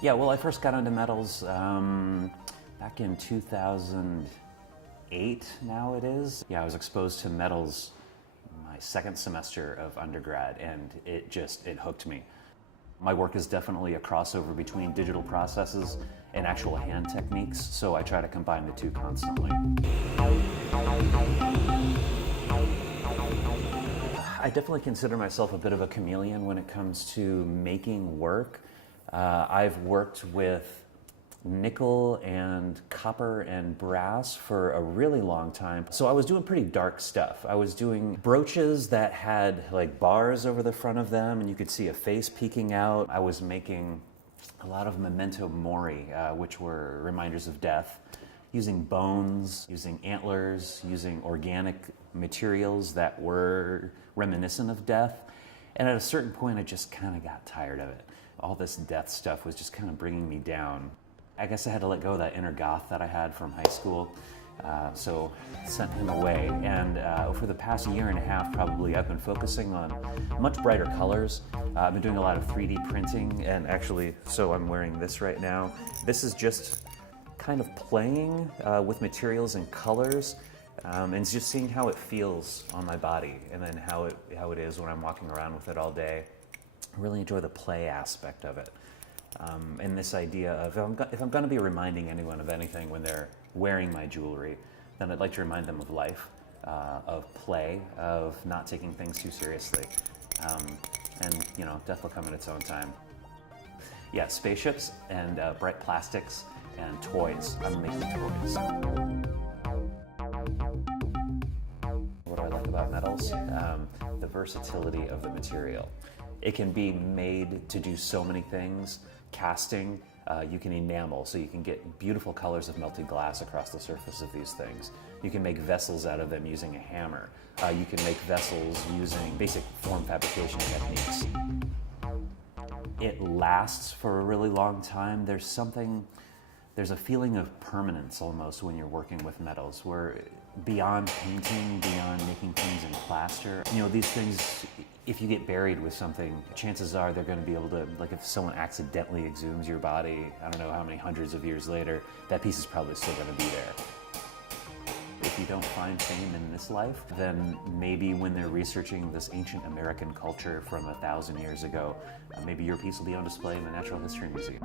Yeah, well, I first got into metals back in 2008, now it is. Yeah, I was exposed to metals my second semester of undergrad, and it hooked me. My work is definitely a crossover between digital processes and actual hand techniques, so I try to combine the two constantly. I definitely consider myself a bit of a chameleon when it comes to making work. I've worked with nickel and copper and brass for a really long time. So I was doing pretty dark stuff. I was doing brooches that had like bars over the front of them and you could see a face peeking out. I was making a lot of memento mori, which were reminders of death, using bones, using antlers, using organic materials that were reminiscent of death. And at a certain point, I just kind of got tired of it. All this death stuff was just kind of bringing me down. I guess I had to let go of that inner goth that I had from high school. So sent him away. And for the past year and a half, probably, I've been focusing on much brighter colors. I've been doing a lot of 3D printing, and actually, so I'm wearing this right now. This is just kind of playing with materials and colors, and just seeing how it feels on my body, and then how it is when I'm walking around with it all day. I really enjoy the play aspect of it. And this idea of if I'm going to be reminding anyone of anything when they're wearing my jewelry, then I'd like to remind them of life, of play, of not taking things too seriously. And, you know, death will come at its own time. Yeah, spaceships and bright plastics and toys. I'm making toys. What do I like about metals? The versatility of the material. It can be made to do so many things. Casting, you can enamel, so you can get beautiful colors of melted glass across the surface of these things. You can make vessels out of them using a hammer. You can make vessels using basic form fabrication techniques. It lasts for a really long time. There's a feeling of permanence almost when you're working with metals, where beyond painting, beyond making things in plaster, you know, these things, if you get buried with something, chances are they're going to be able to, like if someone accidentally exhumes your body, I don't know how many hundreds of years later, that piece is probably still going to be there. If you don't find fame in this life, then maybe when they're researching this ancient American culture from 1,000 years ago, maybe your piece will be on display in the Natural History Museum.